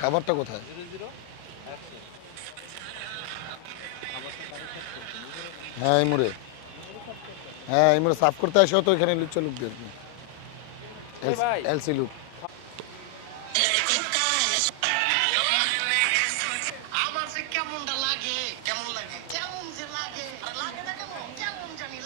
খাবারটা কোথায়? হ্যাঁ এই মোড়ে, হ্যাঁ এই মোড়ে সাফ করতে আসো তো, এখানে লুচ্চ লুক দিয়ে এলসি লুক। আমার যে কেমনটা লাগে, কেমন লাগে, কেমন যে লাগে, আর লাগে না কেমন, কেমন জানি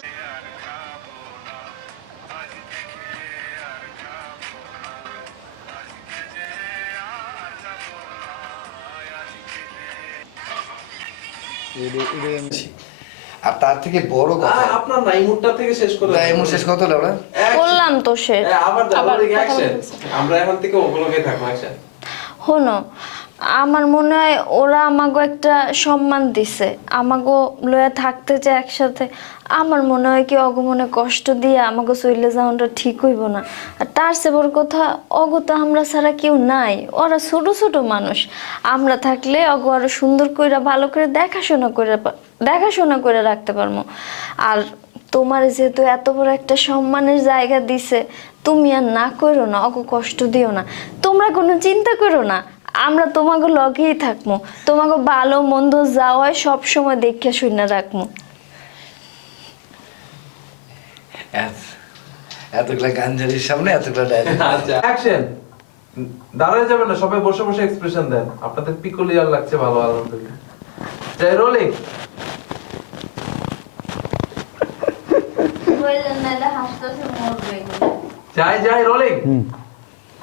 আর তার থেকে বড় কথা আপনার না এই মুডটা থেকে শেষ করে এমন শেষ কথা হলো না বললাম তো শেষ। আবার আবার দিকে কথা অ্যাকশন। বলতেছে। আমরা এখন থেকে ওগুলোকে থাকবো অ্যাকশন। শোনো, আমার মনে হয় ওরা আমাকে একটা সম্মান দিছে, আমাকে লয়ে থাকতে চায় একসাথে। আমার মনে হয় কি অগমনে কষ্ট দিয়ে আমাকে চলে যাওয়াটা ঠিক হইব না। আর তার চেয়ে বড় কথা, অগত আমরা ছাড়া কেউ নাই, ওরা ছোট ছোট মানুষ। আমরা থাকলে অগ আরো সুন্দর করে ভালো করে দেখাশোনা করে রাখতে পারবো। আর তোমার যেহেতু এত বড় একটা সম্মানের জায়গা দিছে, তুমি আর না করো না, অগ কষ্ট দিও না, তোমরা কোনো চিন্তা করো না। আমরা তোমাকে লগেই থাকবো, তোমাকে ভালো মন্দ যাওয়ায় সব সময় দেখে শুনে রাখবো। এতগুলা গাঞ্জারির সামনে এতগুলা ডায়লগ। আচ্ছা অ্যাকশন। দাঁড়ায় যাবেন না, সবাই বসে বসে এক্সপ্রেশন দেন। আপনাদের পিকুলিয়ার লাগছে, ভালো আলহামদুলিল্লাহ। যাই রোলিং। যাই রোলিং।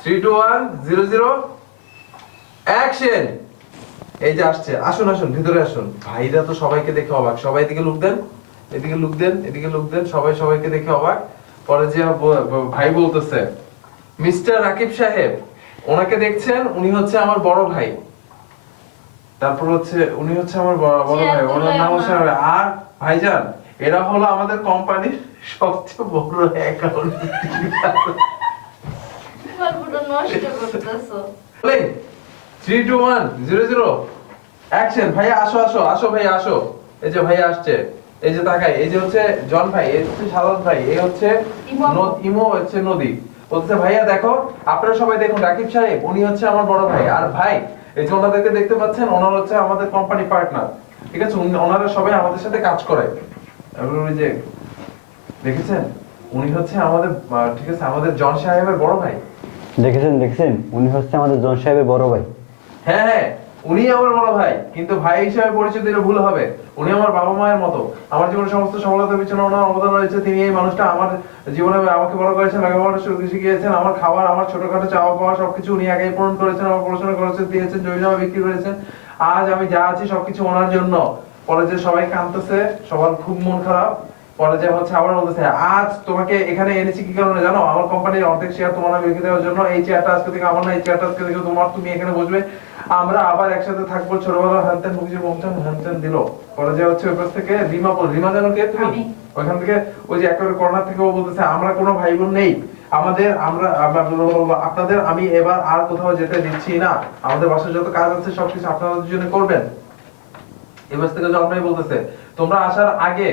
3 2 1 0 0 অ্যাকশন। এই যে আসছে, আসুন আসুন ভিতরে আসুন। ভাইরা তো সবাইকে দেখে অবাক, সবাই এদিকে লুক দেন, এদিকে লুক দেন, এদিকে লুক দেন, সবাই সবাইকে দেখে অবাক। পরে যে ভাই বলতেছে, মিস্টার রাকিব সাহেব, ওনাকে দেখছেন, উনি হচ্ছে আমার বড় ভাই। তারপর হচ্ছে উনি হচ্ছে আমার বড় ভাই, ওনার নাম হচ্ছে আর ভাইজান, এরা হলো আমাদের কোম্পানির সবচেয়ে বড় অ্যাকাউন্ট। 3 2 1 0 0 অ্যাকশন। ভাইয়া আসো আসো আসো, ভাইয়া আসো। এই যে ভাইয়া আসছে, এই যে তাকাই, এই যে হচ্ছে জন ভাই, এই হচ্ছে সালাদ ভাই, এই হচ্ছে ইমো হচ্ছে নদী। বলতেছে ভাইয়া দেখো, আপনারা সবাই দেখুন, রাকিব সাহেব উনি হচ্ছে আমার বড় ভাই। আর ভাই এই যে ওনাদেরকে দেখতে পাচ্ছেন, ওনারা হচ্ছে আমাদের কোম্পানি পার্টনার, ঠিক আছে? ওনারা সবাই আমাদের সাথে কাজ করে। এবং ওই যে দেখেছেন, উনি হচ্ছে আমাদের ঠিক আছে, আমাদের জন সাহেবের বড় ভাই। দেখেছেন উনি হচ্ছে আমাদের জন সাহেবের বড় ভাই। হ্যাঁ হ্যাঁ, উনি আমার বড় ভাই, কিন্তু ভাই হিসেবে পরিচয় দিলে ভুল হবে। উনি আমার বাবা মায়ের মতো। আমার জীবনের সমস্ত সফলতার পিছনে ওনার অবদান রয়েছে। তিনি এই মানুষটা আমার জীবনে আমাকে বড় করেছেন, লেখাপড়া শিখিয়েছেন, আমার খাবার, আমার ছোটখাটো চাওয়া পাওয়া সবকিছু উনি আগেই পূরণ করেছেন। আমার পড়াশোনা করেছেন, দিয়েছেন, জমি জমা বিক্রি করেছেন। আজ আমি যা আছি সবকিছু ওনার জন্য। পরে যে সবাই কাঁদতেছে, সবার খুব মন খারাপ। পরে যে হচ্ছে আবার বলতেছে, আজ তোমাকে এখানে এনেছি কি কারণে জানো? আমার কোম্পানির অর্ধেক শেয়ার তোমার নামে লিখে দেওয়ার জন্য। এই চেয়ারটা আজকে থেকে আমার না, এই চেয়ারটা আজকে থেকে তোমার, তুমি এখানে বসবে, আমরা আবার একসাথে থাকবো। ছোটবেলা হ্যানতেন মুখে মমতান হ্যানতেন দিল। পরে যে হচ্ছে ওই পাশ থেকে রিমা জানো কে তুমি? ওইখান থেকে ওই যে একেবারে কর্নার থেকে ও বলতেছে, আমরা কোনো ভাই বোন নেই আমাদের, আমরা আপনাদের আমি এবার আর কোথাও যেতে দিচ্ছি না। আমাদের বাসায় যত কাজ আছে সবকিছু আপনাদের জন্য করবেন। এবার থেকে জন্মাই বলতেছে, তোমরা আসার আগে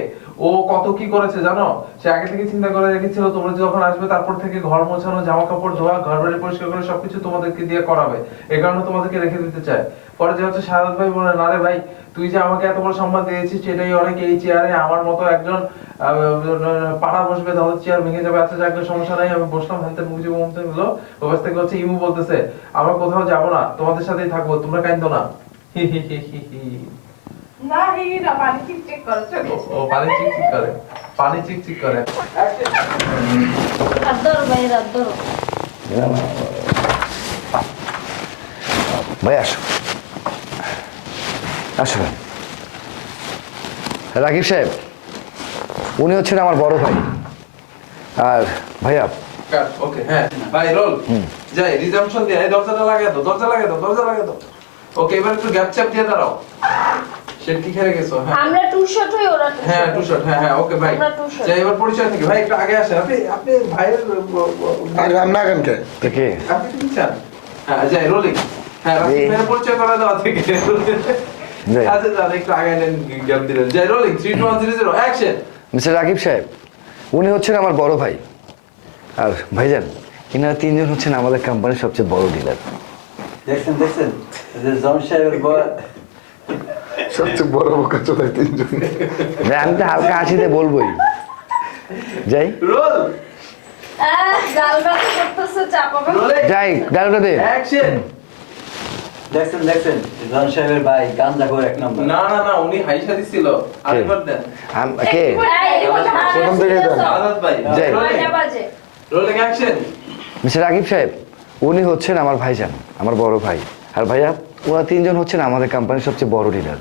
ও কত কি করেছে জানো? সে আগে থেকে চিন্তা করে রেখেছিল তোমরা যখন আসবে তারপর থেকে ঘর মোছানো, জামা কাপড় ধোয়া, ঘর বাড়ি পরিষ্কার করে সবকিছু তোমাদেরকে দিয়ে করাবে। এই কারণে তোমাদেরকে রেখে দিতে চায়। পরে যে হচ্ছে শাহাদাত ভাই বলে, না রে ভাই, তুই যে আমাকে এত বড় সম্মান দিয়েছিস সেটাই অনেক। এই চেয়ারে আমার মতো একজন পাড়া বসবে, তাহলে চেয়ার ভেঙে যাবে। আচ্ছা যাক, সমস্যা নাই, আমি বসলাম। হাতে মুখে মমতে হলো। ওই থেকে হচ্ছে ইমু বলতেছে, আমরা কোথাও যাবো না, তোমাদের সাথেই থাকবো, তোমরা কাঁদো না। হি হি হি হি হি। না হি না, পানি চিকচিক করে চলে। ও পানি চিকচিক করে, পানি চিকচিক করে। রাদ্দর ভাই রাদ্দর। ভাই আসো আসো। রাকিব সাহেব, উনি হচ্ছেন আমার বড় ভাই। আর ভাইয়া ওকে, হ্যাঁ ভাই রোল। যাই রিজাম্পশন দিয়ে, এই দরজাটা লাগিয়ে দাও, দরজা লাগিয়ে দাও, দরজা লাগিয়ে দাও। ওকে, এবার একটু গ্যাপ চ্যাপ দিয়ে দাঁড়াও। সে কি খেলে গেছো? হ্যাঁ আমরা টু শট হই, ওরা হ্যাঁ টু শট। হ্যাঁ হ্যাঁ ওকে ভাই। যাই এবার পরিচয় থেকে ভাই একটু আগে আসেন। আপনি ভাইয়ের আর রান্না কেন কে থেকে আপনি কি চান? হ্যাঁ যাই রোলিং। হ্যাঁ রাকিব ভাইয়ের পরিচয় করা দেওয়া থেকে। আচ্ছা যান, একটু আগে নেন, গ্যাপ দিলেন। যাই রোলিং 3 2 1 0 0 অ্যাকশন। মিস্টার রাকিব সাহেব, উনি হচ্ছেন আমার বড় ভাই। আর ভাইজান, এনারা তিনজন হচ্ছেন আমাদের কোম্পানির সবচেয়ে বড় ডিলার। দেখছেন এই যে জন সাহেবের বয় সবচেয়ে বড় বোকা চোদাই তিনজন। ভাই আমি তো হালকা হাসিতে বলবোই। যাই রোল গালবাজি করতেছে, চাপাবে। রোলে যাই ডায়লগটা দে। অ্যাকশন। দেখছেন জন সাহেবের ভাই গাঞ্জা করে এক নম্বর। না না না, উনি হাইসা দিছিল। আরেকবার দেন। কে প্রথম থেকে দেন। আজাদ ভাই যাই। Rolling action. মিস্টার রাকিব সাহেব, উনি হচ্ছেন আমার ভাইজান, আমার বড় ভাই। আর ভাইয়া ওরা তিনজন হচ্ছেন আমাদের কোম্পানির সবচেয়ে বড় লিডার।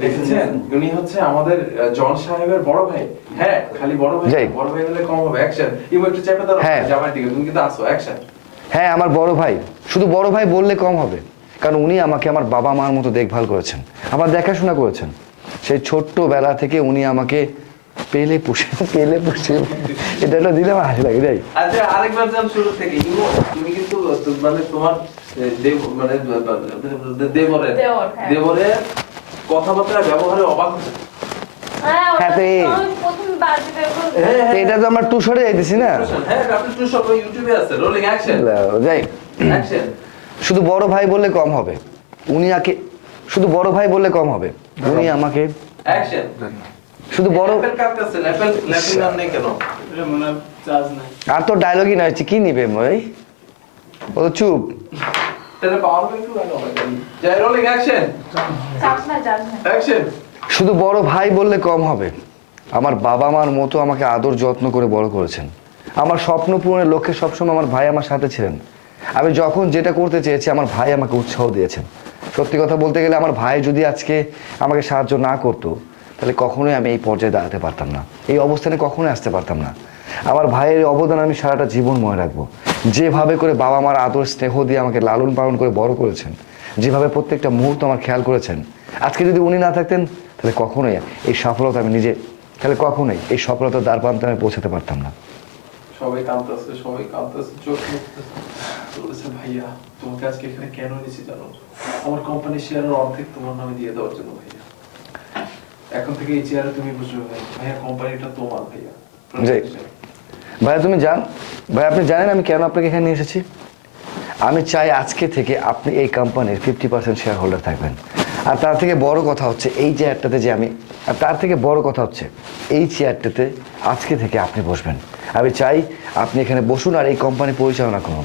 দেখেছেন, উনি হচ্ছে আমাদের জন সাহেবের বড় ভাই। হ্যাঁ, খালি বড় ভাই, যাই। বড় ভাই হলে কম হবে। অ্যাকশন। ইমো একটু চেপে দাও হ্যাঁ। জামার দিকে, তুমি কিন্তু আসো। অ্যাকশন। হ্যাঁ, আমার বড় ভাই। শুধু বড় ভাই বললে কম হবে, কারণ উনি আমাকে আমার বাবা মার মতো দেখভাল করেছেন, আমার দেখাশোনা করেছেন। সেই ছোট্টবেলা থেকে উনি আমাকে পেলে পুষে এটা দিলে আমার হাসি লাগে। যাই। আচ্ছা, আরেকবার যান শুরু থেকে। ইমো, তুমি কিন্তু মানে তোমার দেবরের দেওর, হ্যাঁ। দেবরের কথাবার্তা ব্যবহারে অবাক হচ্ছে। হ্যাঁ, তো এই- তো এটা তো আমরা টু সরে যাইতেছি না। হ্যাঁ, আপনি টু সব ইউটিউবে আছে। Rolling action. যাই। অ্যাকশন। শুধু বড় ভাই বললে কম হবে, শুধু বড় ভাই বললে কম হবে। উনি আমাকে অ্যাকশন। শুধু বড়, লেভেল কার কাছে লেভেল নাম নেই কেন? আর তো ডায়লগই নয়, কি নিবে ভাই? ও তো চুপ। তাহলে পাওয়ার ব্যাংক টু লাগাও ভাই। জয়, রোলিং অ্যাকশন। অ্যাকশন। শুধু বড় ভাই বললে কম হবে। আমার বাবা মার মতো আমাকে আদর যত্ন করে বড় করেছেন। আমার স্বপ্ন পূরণের লক্ষ্যে সবসময় আমার ভাই আমার সাথে ছিলেন। আমি যখন যেটা করতে চেয়েছি আমার ভাই আমাকে উৎসাহ দিয়েছেন। সত্যি কথা বলতে গেলে আমার ভাই যদি আজকে আমাকে সাহায্য না করতো, তাহলে কখনোই আমি এই পর্যায়ে দাঁড়াতে পারতাম না, এই অবস্থানে কখনোই আসতে পারতাম না। আমার ভাইয়ের অবদান আমি সারাটা জীবন মনে রাখবো। যেভাবে করে বাবা মার আদর স্নেহ দিয়ে আমাকে লালন পালন করে বড় করেছেন, যেভাবে প্রত্যেকটা মুহূর্ত আমার খেয়াল করেছেন, আজকে যদি উনি না থাকতেন তাহলে কখনোই এই সফলতা আমি নিজে, তাহলে কখনোই এই সফলতার দ্বার প্রান্তে আমি পৌঁছাতে পারতাম না। সবাই কাঁদতেছে, চোখ মুছতেছে। বলেছে, ভাইয়া তোমাকে আজকে এখানে কেন এনেছি জানো? আমার কোম্পানির শেয়ারের অর্ধেক তোমার নামে দিয়ে দেওয়ার জন্য ভাইয়া। এখন থেকে এই চেয়ারে তুমি বুঝবে ভাইয়া, কোম্পানিটা তোমার ভাইয়া। জি। ভাইয়া তুমি ভাই আপনি জানেন আমি কেন আপনাকে এখানে নিয়ে এসেছি? আমি চাই আজকে থেকে আপনি এই কোম্পানির 50% শেয়ার হোল্ডার থাকবেন। আর তার থেকে বড় কথা হচ্ছে এই চেয়ারটাতে এই চেয়ারটাতে আজকে থেকে আপনি বসবেন। আমি চাই আপনি এখানে বসুন আর এই কোম্পানি পরিচালনা করুন।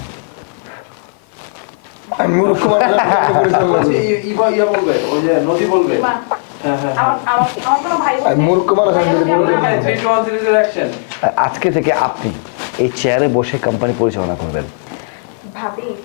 আমি মূর্খ মানুষ, আমি পরিচালনা করি। ইয়া বলবে, ওই যে নদী বলবে। হ্যাঁ হ্যাঁ। আমার কোনো ভাই বোন আমি নেই। মূর্খ মানুষ, আমি যদি বলি- 3 2 1 3 অ্যাকশন। আর আজকে থেকে আপনি এই চেয়ারে বসে কোম্পানি পরিচালনা করবেন। ভাবি,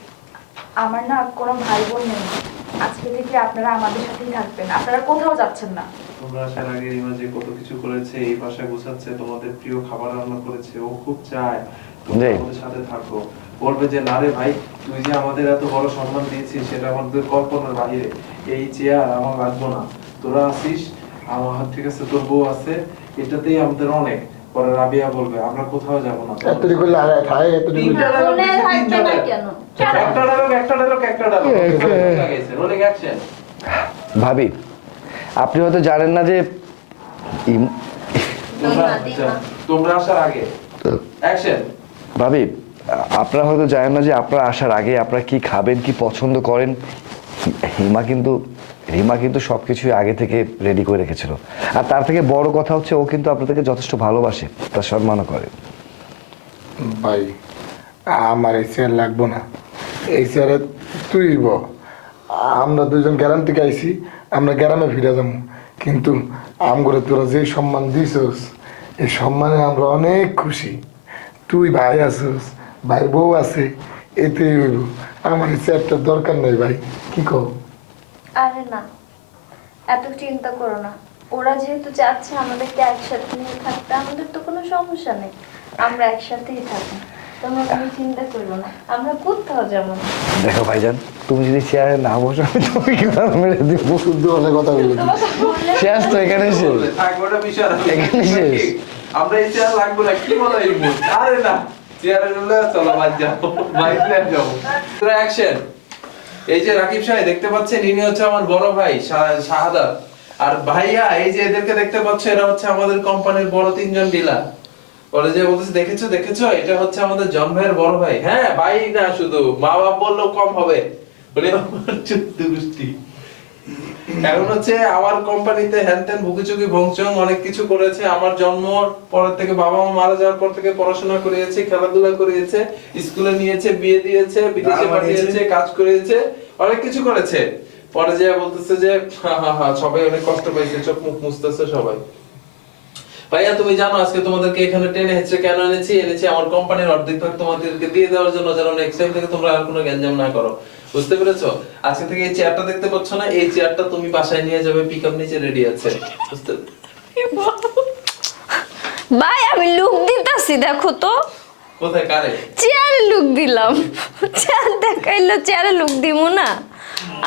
আমার না কোনো ভাই বোন নেই। আজকে থেকে আপনারা আমাদের সাথেই থাকবেন, আপনারা কোথাও যাচ্ছেন না। তোমরা আসার আগে রিমা যে কত কিছু করেছে, এই বাসায় গোছাচ্ছে, তোমাদের প্রিয় খাবার রান্না করেছে, ও খুব চায় তোমরা জি। আমাদের সাথে থাকো। বলবে যে না রে ভাই, তুই যে আমাদের এত বড় সম্মান দিয়েছিস সেটা আমাদের কল্পনার বাইরে। এই চেয়ার আমার লাগবে না, তোরা আসিস, আমার ঠিক আছে, তোর বউ আছে, এটাতেই আমাদের অনেক। পরে রাবিয়া বলবে আমরা কোথাও যাব না। এতটুকু করলে আর খায়, এতটুকু তিনটা dialogue মনে দিয়েছে, থাকবে তিনজনের। না কেন? একটা dialogue লাগাইছে। Rolling action. ভাবি, আপনি হয়তো জানেন না যে তোমরা আসার আগে অ্যাকশন। ভাবি, আপনারা হয়তো জানেন না যে আপনারা আসার আগে আপনারা কি খাবেন, কি পছন্দ করেন, রিমা কিন্তু সবকিছুই আগে থেকে রেডি করে রেখেছিল। আর তার থেকে বড় কথা হচ্ছে ও কিন্তু আপনাদেরকে যথেষ্ট ভালোবাসে, তার সম্মানও করে। ভাই আমার এই চেয়ার লাগবো না, এই চেয়ারে তুই আমরা দুজন গ্রাম থেকে আইছি, আমরা গ্রামে ফিরে যাবো। কিন্তু আমগরে তোরা যে সম্মান দিছস, এই সম্মানে আমরা অনেক খুশি। তুই ভাই আছিস, ভাই বউ আছে, এতে আমার এই চেয়ারটার দরকার নেই ভাই, কি কও? আরে না, এত চিন্তা করো না। ওরা যেহেতু চাচ্ছে আমাদেরকে একসাথে নিয়ে থাকতে, আমাদের তো কোনো সমস্যা নেই, আমরা একসাথেই থাকি। তোমরা কোনো চিন্তা করো না, আমরা কোথাও যাবো না। দেখো ভাইজান, তুমি যদি চেয়ারে না বসো আমি তোমাকে মেরে দিব। শুদ্ধ ভাষা কথা বলে দিস। শেষ তো এখানে শেষ। থাকবো না বিষয় না। এখানে শেষ। আমরা এই চেয়ার লাগবো না, কি বলো এই মুখ? আরে না, চেয়ারে রইলে চলো বাদ যাও, বাইরে যাবো। তোরা অ্যাকশন। এই যে রাকিব সাহেব দেখতে পাচ্ছেন, ইনি হচ্ছে আমার বড় ভাই শাহাদাত। আর ভাইয়া এই যে এদেরকে দেখতে পাচ্ছ, এরা হচ্ছে আমাদের কোম্পানির বড় তিনজন ডিলার। বলে যে বলতেছে, দেখেছো এটা হচ্ছে আমাদের জন ভাইয়ের বড় ভাই। হ্যাঁ ভাই না, শুধু মা বাপ বললেও কম হবে। উনি আমার চোদ্দ গোষ্ঠী। এখন হচ্ছে আমার কোম্পানিতে হ্যান ত্যান ভুকিচুকি ভংচং অনেক কিছু করেছে। আমার জন্ম পর থেকে বাবা মা মারা যাওয়ার পর থেকে পড়াশোনা করিয়েছে, খেলাধুলা করিয়েছে, স্কুলে নিয়েছে, বিয়ে দিয়েছে, বিদেশে পাঠিয়েছে, কাজ করিয়েছে, অনেক কিছু করেছে। পরে যে বলতেছে যে সবাই অনেক কষ্ট পাইছে, চোখ মুখ মুছতেছে সবাই। ভাইয়া তুমি জানো আজকে তোমাদেরকে এখানে টেনে হেঁচড়ে কেন এনেছি আমার কোম্পানির অর্ধেক ভাগ তোমাদেরকে দিয়ে দেওয়ার জন্য, যেন নেক্সট টাইম থেকে তোমরা আর কোনো গ্যাঞ্জাম না করো। বুঝতে পেরেছো? আজকে থেকে এই চেয়ারটা দেখতে পাচ্ছ না, এই চেয়ারটা তুমি বাসায় নিয়ে যাবে, পিকআপ নিচে রেডি আছে। বুঝতে ভাই আমি লুক দিতাছি, দেখো তো কোথায় কারে? চেয়ারে লুক দিলাম। চেয়ার দেখাইলো, চেয়ারে লুক দিমু না?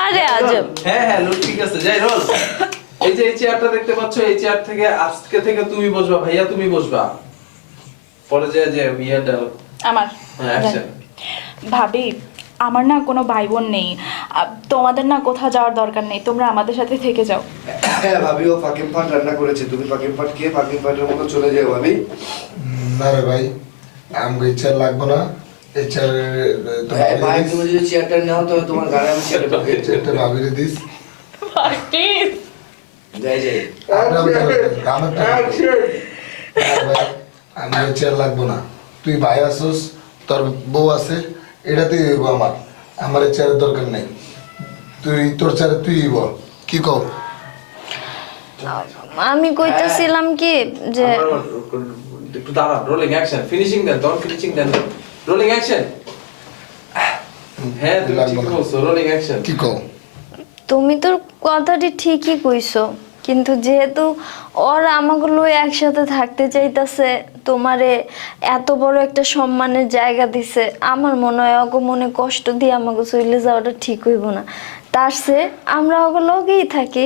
আরে আজব। হ্যাঁ হ্যাঁ লুক ঠিক আছে, যাই রোল। এই যে এই চেয়ারটা দেখতে পাচ্ছ, এই চেয়ার থেকে আজকে থেকে তুমি বসবা, ভাইয়া তুমি বসবা। পরে যে বিয়েটা আমার অ্যাকশন। ভাবি, আমার না কোনো ভাই বোন নেই, তোমাদের না কোথাও যাওয়ার দরকার নেই, তোমরা আমাদের সাথে থেকে যাও। হ্যাঁ ভাবি, ও ফাকিম ফাট রান্না করেছে, তুমি ফাকিম ফাট খেয়ে ফাকিম ফাটের মতো চলে যাও ভাবি। না রে ভাই, আমাকে এই চেয়ার লাগবো না। এই চেয়ার ভাই তুমি যদি চেয়ারটা নাও তো তোমার গাড়ি আমি চেয়ারটা চেয়ারটা ভাবিরে দিস। যাই যাই। আমি এই চেয়ার লাগবো না। তুই ভাই আসোস, তোর বউ আছে, এটাতেই হইব আমার। আমার এই চেয়ারের দরকার নেই। তুই তোর চেয়ারে তুই বল কি কও। আমি কইতেছিলাম কি যে একটু দাঁড়ান, রোলিং অ্যাকশন, ফিনিশিং দেন, ডন ফিনিশিং দেন, রোলিং অ্যাকশন। হ্যাঁ তুমি ঠিক বলছো, রোলিং অ্যাকশন। কি কও? তুমি তোর কথাটি ঠিকই কইছো, কিন্তু যেহেতু ওরা আমাকে লয়ে একসাথে থাকতে চাইতাছে, তোমারে এত বড় একটা সম্মানের জায়গা দিছে, আমার মনে হয় অগো মনে কষ্ট দিয়ে আমাকে চলে যাওয়াটা ঠিক হইব না। তার চেয়ে আমরা ওকে লগেই থাকি,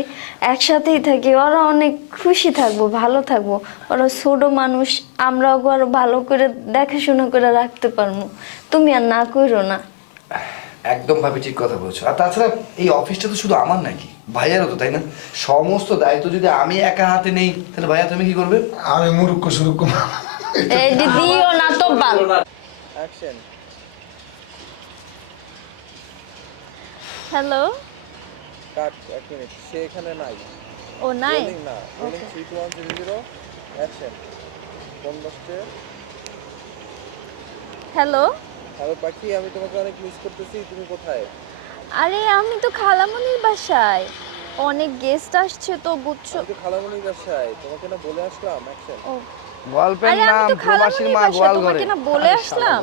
একসাথেই থাকি, ওরা অনেক খুশি থাকবো, ভালো থাকবো। ওরা ছোট মানুষ, আমরা ওকে আরো ভালো করে দেখাশোনা করে রাখতে পারবো। তুমি আর না কইরো না। একদম ভাবি ঠিক কথা বলছো। আর তাছাড়া এই অফিসটা তো শুধু আমার নাকি, ভাইয়ারও তো, তাই না? সমস্ত দায়িত্ব যদি আমি একা হাতে নেই, তাহলে ভাইয়া তুমি কি করবে? আমি মুরুক্ষ সুরুক্ষ এই যে দিও না তো ভালো। অ্যাকশন। হ্যালো, কাট, এক মিনিট, সে এখানে নাই। ও নাই? রোলিং না, রোলিং 3 2 1 0 0 অ্যাকশন। কোন বসছে? হ্যালো, হ্যালো পাখি, আমি তোমাকে অনেক মিস করতেছি, তুমি কোথায়? আরে আমি তো খালামণির বাসায়, অনেক গেস্ট আসছে তো বুঝছো। আমি তো খালামণির বাসায়, তোমাকে না বলে আসলাম। অ্যাকশন। ও গল্পের আরে আমি নাম তো প্রবাসীর খালামণির মা বাসায়, গোয়াল ঘরে। তোমাকে না বলে আসলাম।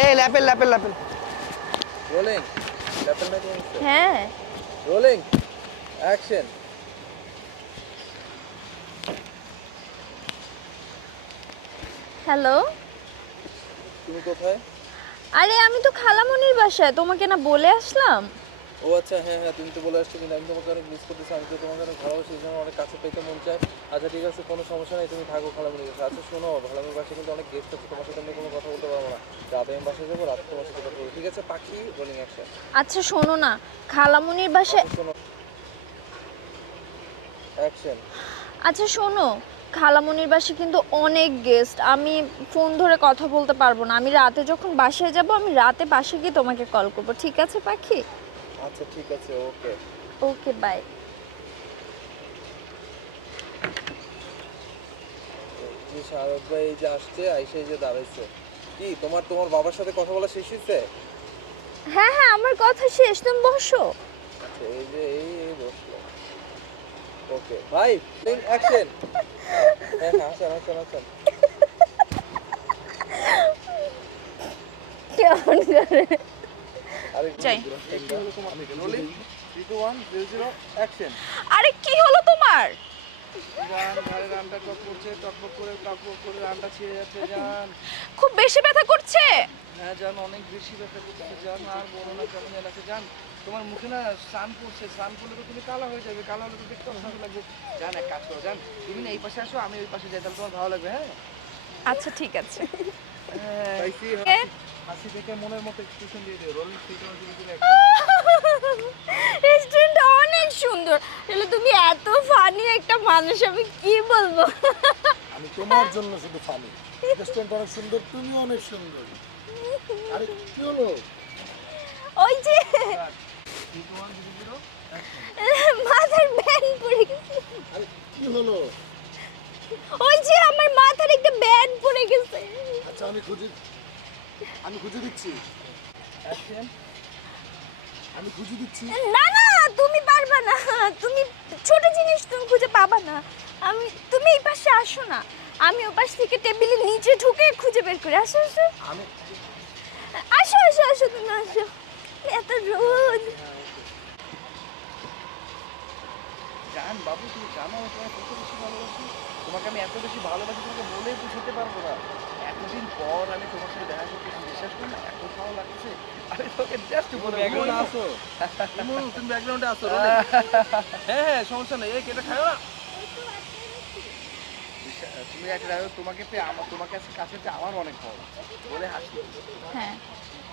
এই lapel lapel lapel. Rolling, left না কোন? হ্যাঁ রোলিং অ্যাকশন। হ্যালো, তুমি কোথায়? আরে আমি তো খালামণির বাসায়, তোমাকে না বলে আসলাম। ও আচ্ছা, হ্যাঁ হ্যাঁ তুমি তো বলে আসছো, কিন্তু আমি তোমাকে অনেক মিস করতেছি, আমি তো তোমাকে অনেক ভালোবাসি, এই জন্য অনেক কাছে পেতে মন চায়। আচ্ছা ঠিক আছে, কোনো সমস্যা নেই, তুমি থাকো খালামণির কাছে। আচ্ছা শোনো, খালামণির বাসায় কিন্তু অনেক গেস্ট আছে, তোমার সাথে আমি কোনো কথা বলতে পারবো না। রাতে আমি বাসায় যাবো, রাতে তোমার সাথে কথা বলবো, ঠিক আছে পাখি? Rolling action. আচ্ছা শোনো না, খালামণির বাসায়, শোনো, অ্যাকশন। আচ্ছা শোনো, খালামণির বাসায় কিন্তু অনেক গেস্ট, আমি ফোন ধরে কথা বলতে পারবো না। আমি রাতে যখন বাসায় যাব, আমি রাতে বাসায় গিয়ে তোমাকে কল করবো, ঠিক আছে পাখি? আচ্ছা ঠিক আছে, ওকে। Okay bye. যে শাহরুখ ভাই এই যে আসছে, আইসা এই যে দাঁড়াইছে, কি তোমার বাবার সাথে কথা বলা শেষ হয়েছে? হ্যাঁ হ্যাঁ আমার কথা শেষ, তুমি বসো। আচ্ছা এই যে এই বসলো, ওকে ভাই অ্যাকশন। হ্যাঁ হ্যাঁ আসেন আসেন আসেন। কেমন করে আরে যাই। Rolling 3 2 1 0 0 action. আরে কি হলো তোমার? জান ঘরে রানটা টক করছে, টকবক করে রানটা ছিঁড়ে যাচ্ছে জান। খুব বেশি ব্যথা করছে? হ্যাঁ জান, অনেক বেশি ব্যথা করছে জান, আর বড় না, কেমন লাগছে জান। তোমার মুখে না স্নান করছে, স্নান করলে তো তুমি কালো হয়ে যাবে, কালো হলে তো দেখতে অশান্তি লাগবে। জান এক কাজ করো জান, তুমি না এই পাশে আসো, আমি ওই পাশে যাই, তাহলে তোমার ভালো লাগবে। হ্যাঁ আচ্ছা ঠিক আছে। হাসি দেখে মনের মতো এক্সপ্রেশন দিয়ে দিও। রোলিং 3 2 1 0 রেস্টুরেন্টটা অনেক সুন্দর, তাহলে তুমি এত ফানি একটা মানুষ, আমি কি বলবো। আমি তোমার জন্য শুধু ফানি। রেস্টুরেন্ট অনেক সুন্দর, তুমি অনেক সুন্দর। আরে কি হলো? ওই যে মাথার ব্যান্ড পড়ে গেছে। কি হলো? ওই যে আমার মাথার একটা ব্যান্ড পড়ে গেছে। আচ্ছা আমি খুঁজে দিচ্ছি। আমি খুঁজে দিচ্ছি। না না, তুমি পারবা না, তুমি ছোট জিনিস তুমি খুঁজে পাবা না। তুমি এই পাশে আসো না, আমি ও পাশ থেকে টেবিলের নিচে ঢুকে খুঁজে বের করে আসো আসো আমি আসো আসো আসো তুমি আসো। এত রোদ। জান বাবু, তুমি জানো আমি তোমাকে কত বেশি ভালোবাসি। তোমাকে আমি এত বেশি ভালোবাসি তোমাকে বলেই বুঝতে পারবো না। এতদিন পর আমি তোমার সাথে দেখা করতেছি, বিশ্বাস করো না, এত ভালো লাগছে। আমি তোকে জাস্ট বলে ব্যাকগ্রাউন্ডে আসো তুমি ব্যাকগ্রাউন্ডে আসো হ্যাঁ সমস্যা নেই এই কেটে খাও না তুমি একটা দেখো, তোমাকে পেয়ে তোমাকে কাছে পেয়ে আমার অনেক ভালো লাগছে বলে হাসি। হ্যাঁ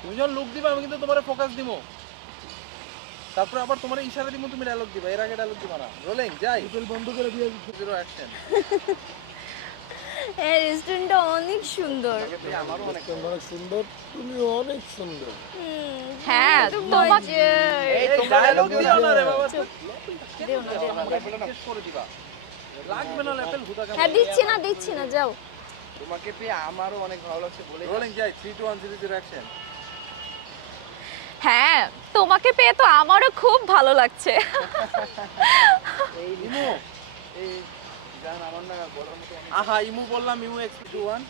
তুমি যখন লুক দিবা আমি কিন্তু তোমার ফোকাস দিব তারপর আবার তোমার ইশারা দিব তুমি ডায়লগ দিবা এর আগে ডায়লগ দিবা না রোলিং যাই বন্ধ করে দিয়ে জিরো অ্যাকশন এই রেস্টুরেন্টটা অনেক সুন্দর। তোমাকে পেয়ে আমারও অনেক অনেক সুন্দর, তুমি অনেক সুন্দর। হ্যাঁ তোমাকে এই তোমরা ডায়লগ dialogue দিও না রে বাবা শেষ করে দিবা। লাগবে না লেভেল হুদা কাম হ্যাঁ দিচ্ছি না যাও। তোমাকে পেয়ে আমারও অনেক ভালো লাগছে বলে রোলিং যাই 3 2 1 0 0 অ্যাকশন হ্যাঁ তোমাকে পেয়ে তো আমারও খুব ভালো লাগছে। এই ইমো এই জান আমার না বলার মতো অনেক আহা ইমু বললাম ইমু এক্স 2 1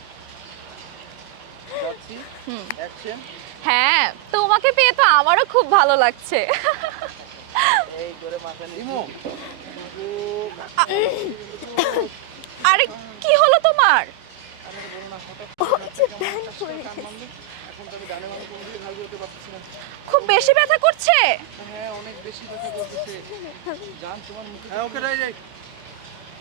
যাচ্ছি অ্যাকশন হ্যাঁ তোমাকে পেয়ে তো আমারও খুব ভালো লাগছে। এই জোরে মাথা নিয়ে ইমু আরে কি হলো তোমার? এখন তো আমি ডানে বামে কোনো দিকে ঢাল করতে পারতেছি না। খুব বেশি ব্যথা করছে? হ্যাঁ অনেক বেশি ব্যথা করতেছে। জান তোমার মুখে হ্যাঁ ওকে যাই